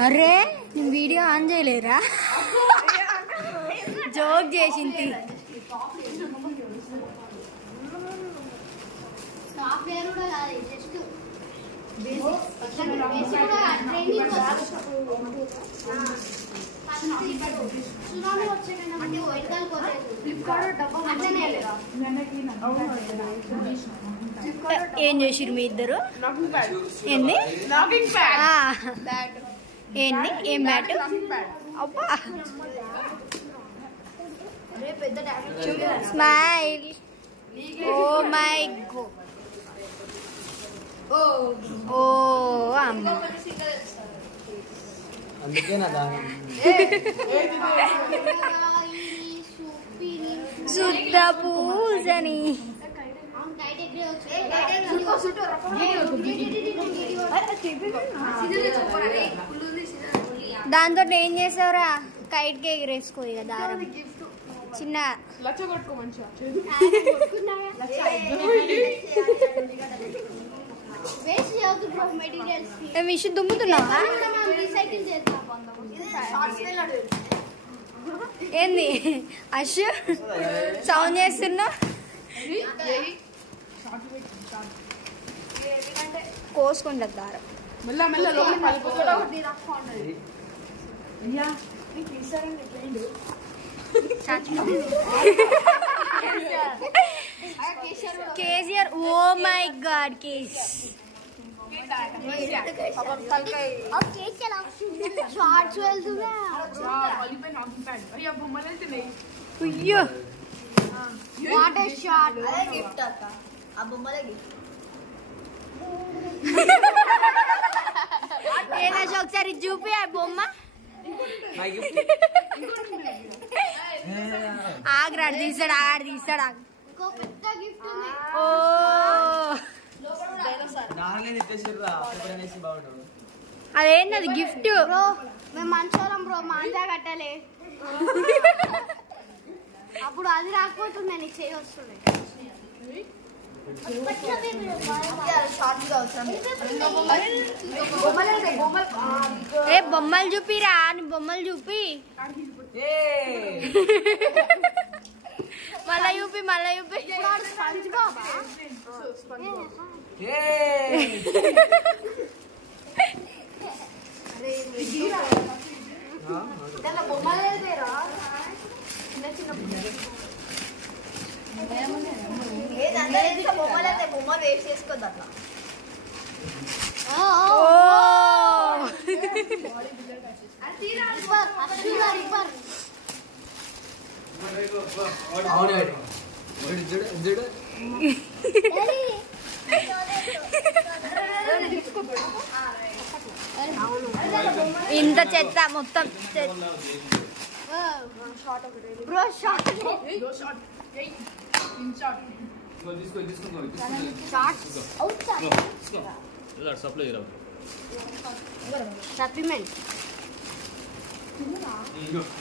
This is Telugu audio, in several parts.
అరే నేను వీడియో ఆన్ చేయలేరా జోక్ చేసింది ఏం చేసిరు మీ ఇద్దరు ఏంది ఏంది ఏం బ్యాట్ అబ్బా స్మైల్ ఓ మై గాడ్ ఓ అమ్మ శుద్ధ పూజని దాంతో ఏం చేసావురా కైట్ కి ఎగిరేసుకో ఇక దారం చిన్న విష్ దుమ్ముతున్నావా ఏంది అష్ సౌండ్ చేస్తున్నా కోసుకుంటది దారం KCR oh my god case ఒకసారి చూపి ఆ బొమ్మ ఆగ్రాడు తీసాడు ఆడ తీసాడు ఓ అదేంటి అది గిఫ్ట్ బ్రో మేము మంచోళం బ్రో మాంజా కట్టాలి అప్పుడు అది రాకపోతుంది నేను చేయి వస్తుంది ఏ బొమ్మలు చూపిరా అని బొమ్మలు చూపి మళ్ళా చూపి స్పంజ్ బాబా బొమ్మ వేస్ట్ చేసుకోద్దు అట్లా ఇంత చెత్త మొత్తం బ్రో షార్ట్ సప్లిమెంట్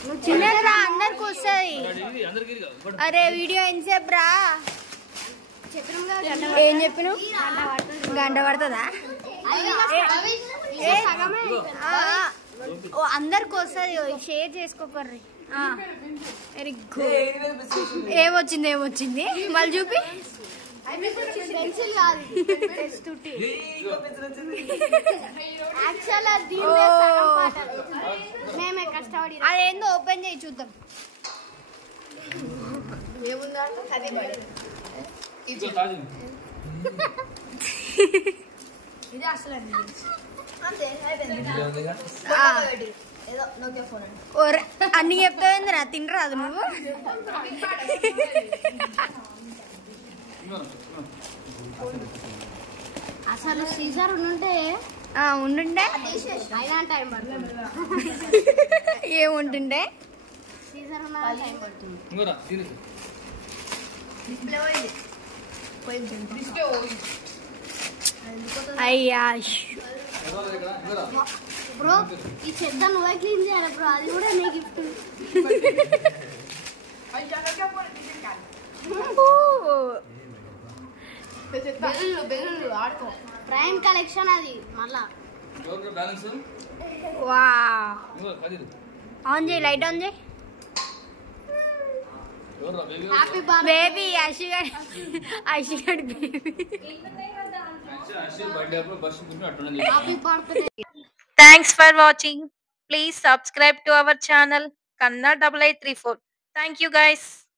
నువ్వు చిన్నరా అందరికి వస్తుంది అరే వీడియో ఎంతసేపు రా ఏం చెప్పిన గంట పడుతుందా అందరికి వస్తుంది షేర్ చేసుకోకర్రీ వెరీ గుడ్ ఏమొచ్చింది మళ్ళీ చూపి పెన్సిల్ కాదు మేమే కష్టపడి అదేందో ఓపెన్ చేయి చూద్దాం ఇది అసలు అన్ని చెప్తావేందిరా తినరాదు నువ్వు అసలు సీజర్ ఉంటే ఉండుండే అయినా టైం పడుతుంది ఏముంటుండే సీజర్ ఉన్న టైం పడుతుంది అయ్యా బ్రో ఈ చెత్త నువ్వే క్లీన్ చేయాలి బ్రో అది కూడా నీ గిఫ్ట్ ప్రైమ్ కలెక్షన్ అది మళ్ళా బ్యాలెన్స్ వా ఇంకో 10 ఆన్ చేయి లైట్ ఆన్ చేయి ఎవరు బేబీ హ్యాపీ బేబీ అషిగడ్ బేబీ అశ్విన్ బర్త్డే అప్పుడు బస్ కూర్చొని అట్టున్నది happy birthday Thanks for watching. Please subscribe to our channel Kanna 8834. Thank you guys.